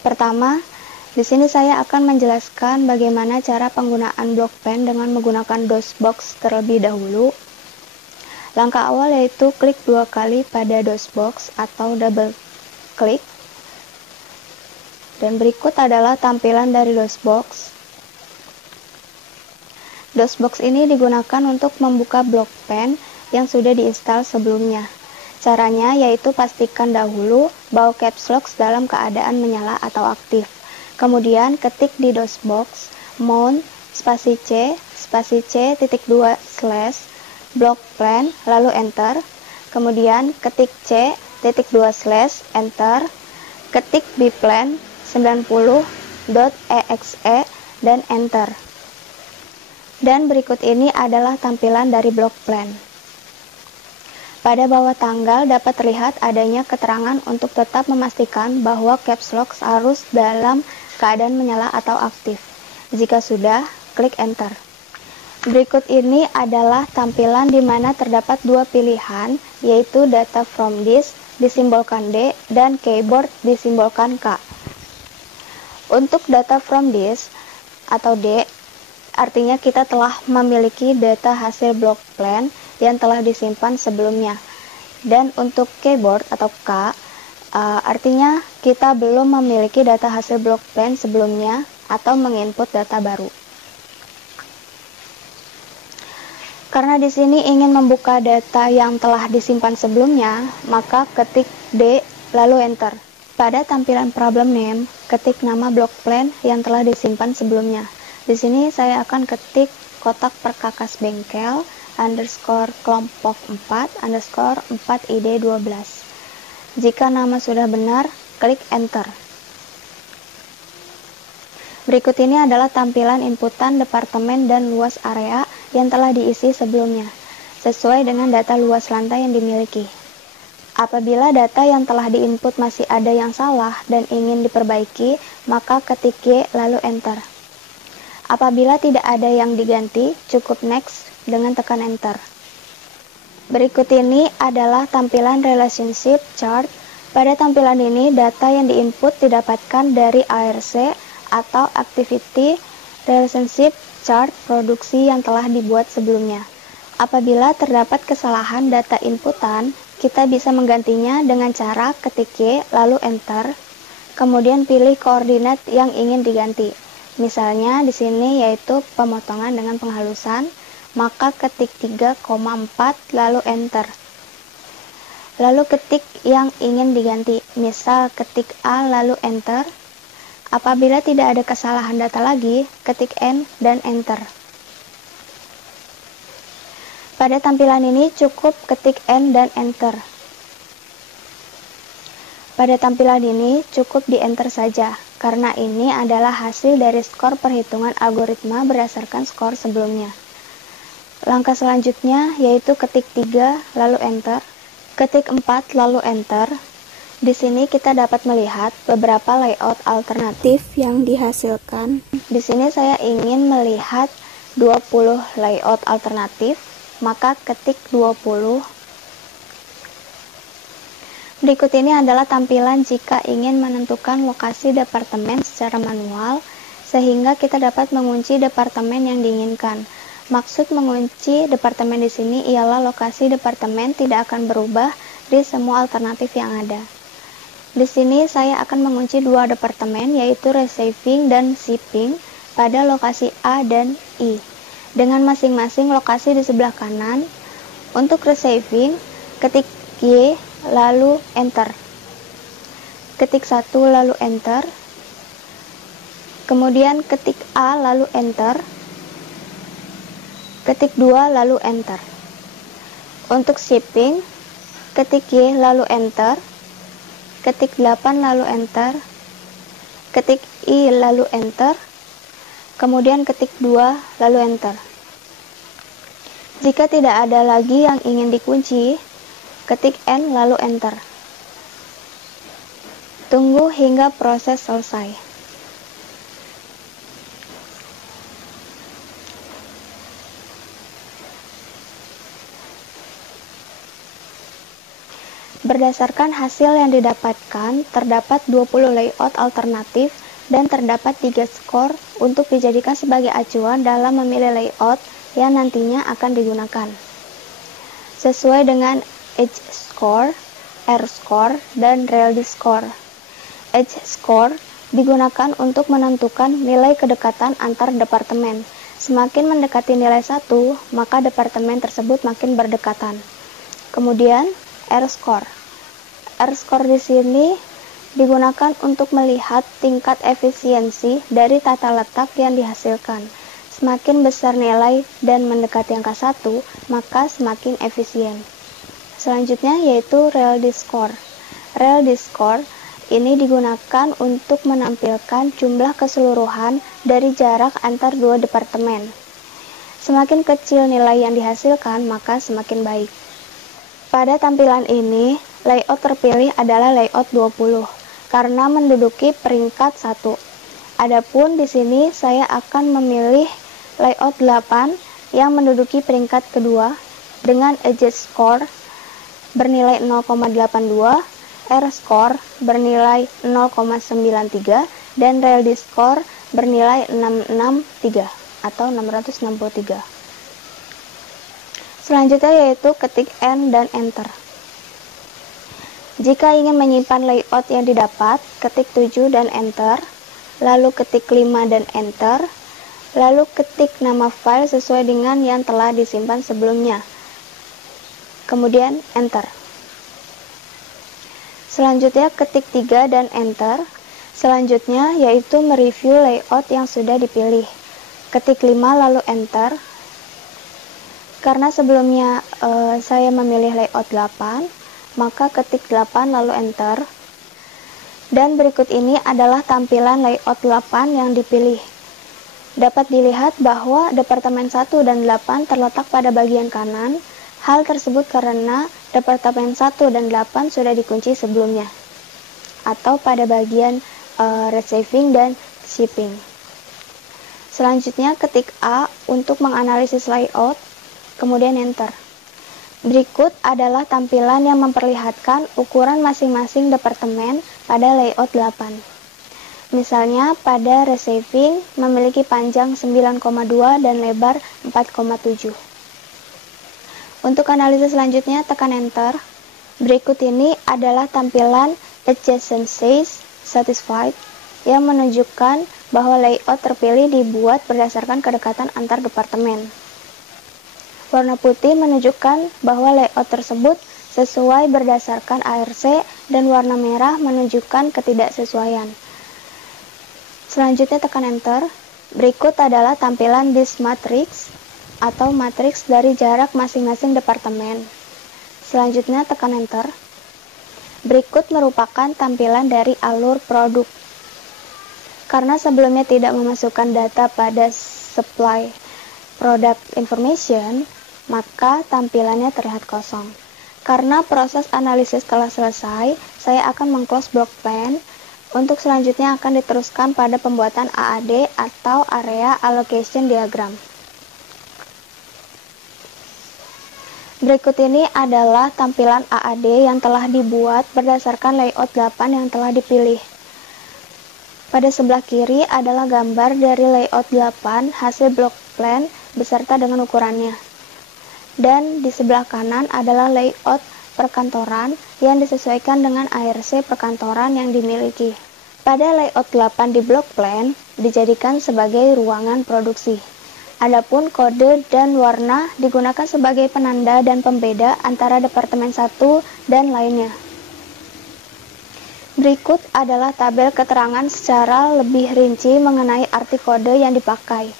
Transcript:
Pertama, di sini saya akan menjelaskan bagaimana cara penggunaan Blockpen dengan menggunakan DOSBox terlebih dahulu. Langkah awal yaitu klik 2 kali pada DOSBox atau double klik. Dan berikut adalah tampilan dari DOSBox. DOSBox ini digunakan untuk membuka Blockpen yang sudah diinstal sebelumnya. Caranya yaitu pastikan dahulu bahwa caps lock dalam keadaan menyala atau aktif. Kemudian ketik di DOSBox mount spasi C titik 2 slash Blockpen lalu enter. Kemudian ketik C titik 2 slash enter. Ketik bplan 90.exe dan enter. Dan berikut ini adalah tampilan dari Blockpen. Pada bawah tanggal dapat terlihat adanya keterangan untuk tetap memastikan bahwa caps lock harus dalam keadaan menyala atau aktif. Jika sudah, klik enter. Berikut ini adalah tampilan di mana terdapat dua pilihan, yaitu data from disk disimbolkan D dan keyboard disimbolkan K. Untuk data from disk atau D, artinya kita telah memiliki data hasil Blockpen yang telah disimpan sebelumnya. Dan untuk keyboard atau K, artinya kita belum memiliki data hasil Blockpen sebelumnya atau menginput data baru. Karena di sini ingin membuka data yang telah disimpan sebelumnya, maka ketik D lalu enter. Pada tampilan problem name, ketik nama Blockpen yang telah disimpan sebelumnya. Di sini saya akan ketik kotak perkakas bengkel underscore kelompok 4 underscore 4 id 12. Jika nama sudah benar, klik enter. Berikut ini adalah tampilan inputan departemen dan luas area yang telah diisi sebelumnya, sesuai dengan data luas lantai yang dimiliki. Apabila data yang telah diinput masih ada yang salah dan ingin diperbaiki, maka ketik Y lalu enter. Apabila tidak ada yang diganti, cukup next dengan tekan enter. Berikut ini adalah tampilan relationship chart. Pada tampilan ini, data yang diinput didapatkan dari ARC atau Activity Relationship Chart produksi yang telah dibuat sebelumnya. Apabila terdapat kesalahan data inputan, kita bisa menggantinya dengan cara ketik Y lalu enter, kemudian pilih koordinat yang ingin diganti. Misalnya di sini yaitu pemotongan dengan penghalusan, maka ketik 3,4 lalu enter. Lalu ketik yang ingin diganti, misal ketik A lalu enter. Apabila tidak ada kesalahan data lagi, ketik N dan enter. Pada tampilan ini cukup ketik N dan enter. Pada tampilan ini cukup di enter saja, karena ini adalah hasil dari skor perhitungan algoritma berdasarkan skor sebelumnya. Langkah selanjutnya yaitu ketik 3 lalu enter, ketik 4 lalu enter. Di sini kita dapat melihat beberapa layout alternatif yang dihasilkan. Di sini saya ingin melihat 20 layout alternatif, maka ketik 20. Berikut ini adalah tampilan jika ingin menentukan lokasi departemen secara manual, sehingga kita dapat mengunci departemen yang diinginkan. Maksud mengunci departemen di sini ialah lokasi departemen tidak akan berubah di semua alternatif yang ada. Di sini saya akan mengunci dua departemen, yaitu receiving dan shipping, pada lokasi A dan I, dengan masing-masing lokasi di sebelah kanan. Untuk receiving, ketik Y lalu enter, ketik 1 lalu enter, kemudian ketik A lalu enter, ketik 2 lalu enter. Untuk shipping, ketik Y lalu enter, ketik 8 lalu enter, ketik I lalu enter, kemudian ketik 2 lalu enter. Jika tidak ada lagi yang ingin dikunci, ketik N lalu enter. Tunggu hingga proses selesai. Berdasarkan hasil yang didapatkan, terdapat 20 layout alternatif dan terdapat 3 skor untuk dijadikan sebagai acuan dalam memilih layout yang nantinya akan digunakan. Sesuai dengan Edge Score, R Score, dan Reality Score. Edge Score digunakan untuk menentukan nilai kedekatan antar departemen. Semakin mendekati nilai 1, maka departemen tersebut makin berdekatan. Kemudian, R Score. R Score di sini digunakan untuk melihat tingkat efisiensi dari tata letak yang dihasilkan. Semakin besar nilai dan mendekati angka 1, maka semakin efisien. Selanjutnya yaitu Reality Score. Reality Score ini digunakan untuk menampilkan jumlah keseluruhan dari jarak antar dua departemen. Semakin kecil nilai yang dihasilkan, maka semakin baik. Pada tampilan ini, layout terpilih adalah layout 20 karena menduduki peringkat 1. Adapun di sini saya akan memilih layout 8 yang menduduki peringkat kedua dengan Edge Score bernilai 0,82, R Score bernilai 0,93 dan Reality Score bernilai 663 atau 663. Selanjutnya yaitu ketik N dan Enter. Jika ingin menyimpan layout yang didapat, ketik 7 dan Enter, lalu ketik 5 dan Enter, lalu ketik nama file sesuai dengan yang telah disimpan sebelumnya. Kemudian Enter. Selanjutnya ketik 3 dan Enter. Selanjutnya yaitu mereview layout yang sudah dipilih. Ketik 5 lalu Enter. Karena sebelumnya saya memilih layout 8, maka ketik 8 lalu Enter. Dan berikut ini adalah tampilan layout 8 yang dipilih. Dapat dilihat bahwa Departemen 1 dan 8 terletak pada bagian kanan. Hal tersebut karena Departemen 1 dan 8 sudah dikunci sebelumnya, atau pada bagian receiving dan shipping. Selanjutnya ketik A untuk menganalisis layout, kemudian Enter. Berikut adalah tampilan yang memperlihatkan ukuran masing-masing departemen pada layout 8. Misalnya pada receiving memiliki panjang 9,2 dan lebar 4,7. Untuk analisis selanjutnya tekan Enter. Berikut ini adalah tampilan Adjacencies Satisfied yang menunjukkan bahwa layout terpilih dibuat berdasarkan kedekatan antar departemen. Warna putih menunjukkan bahwa layout tersebut sesuai berdasarkan ARC dan warna merah menunjukkan ketidaksesuaian. Selanjutnya tekan Enter. Berikut adalah tampilan Disk Matrix atau matriks dari jarak masing-masing departemen. Selanjutnya tekan Enter. Berikut merupakan tampilan dari alur produk. Karena sebelumnya tidak memasukkan data pada supply product information, maka tampilannya terlihat kosong. Karena proses analisis telah selesai, saya akan meng-close block plan. Untuk selanjutnya akan diteruskan pada pembuatan AAD atau Area Allocation Diagram. Berikut ini adalah tampilan AAD yang telah dibuat berdasarkan layout 8 yang telah dipilih. Pada sebelah kiri adalah gambar dari layout 8 hasil block plan beserta dengan ukurannya. Dan di sebelah kanan adalah layout perkantoran yang disesuaikan dengan ARC perkantoran yang dimiliki. Pada layout 8 di block plan dijadikan sebagai ruangan produksi. Adapun kode dan warna digunakan sebagai penanda dan pembeda antara Departemen 1 dan lainnya. Berikut adalah tabel keterangan secara lebih rinci mengenai arti kode yang dipakai.